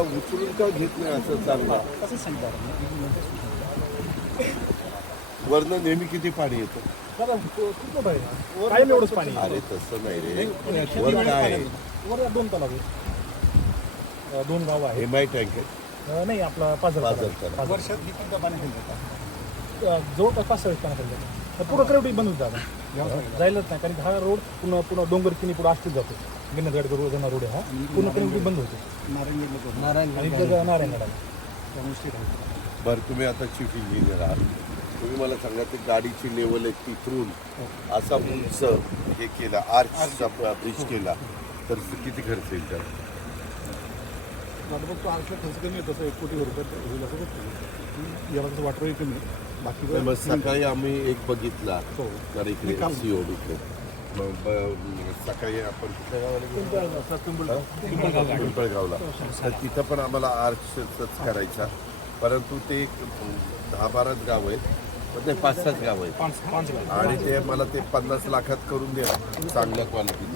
उचलून का घेत नाही असं वरनं नेहमी किती पाणी येतं आहे आहे. अरे तसं नाही रे वर काय आहे? आहे. वर दोन तलाव दोन गाव आहेत एम आय टँक आहे अं, नाही आपला पाच. वर्षात किती पाणी जवळपास पाच सहा पाणी पुढं करेवटी बंद होत जायलाच नाही. कारण की हा रोड पुन्हा पुन्हा डोंगर तिने पुढे असतील जातो. गिन्नगड रोड जाणार रोड आहे हा. पूर्ण करेवटी बंद होतो. आणि इथं नारायणगडाला. बरं तुम्ही आता चीफ इंजिनियर आहात. तुम्ही मला सांगा ते गाडीची लेवल आहे तिथून असा उंच हे केला आर्चचा ब्रिज केला तर किती खर्च येईल त्याला? आता बघतो आठशे खर्च कमी येतो एक कोटी रुपये होईल असं बघतो याला कसं वाटतंय कमी बाकी मग सकाळी आम्ही एक बघितला. हो. मग ब- सकाळी आपण कुठल्या गावाला गेलो? हा? पिंपळगावला तर तिथं पण आम्हाला आर्चच करायचा. परंतु ते एक दहा बाराच गाव आहेत. पण ते पाच सात गाव. आहेत आणि ते मला ते पन्नास लाखात करून द्या चांगल्या क्वालिटी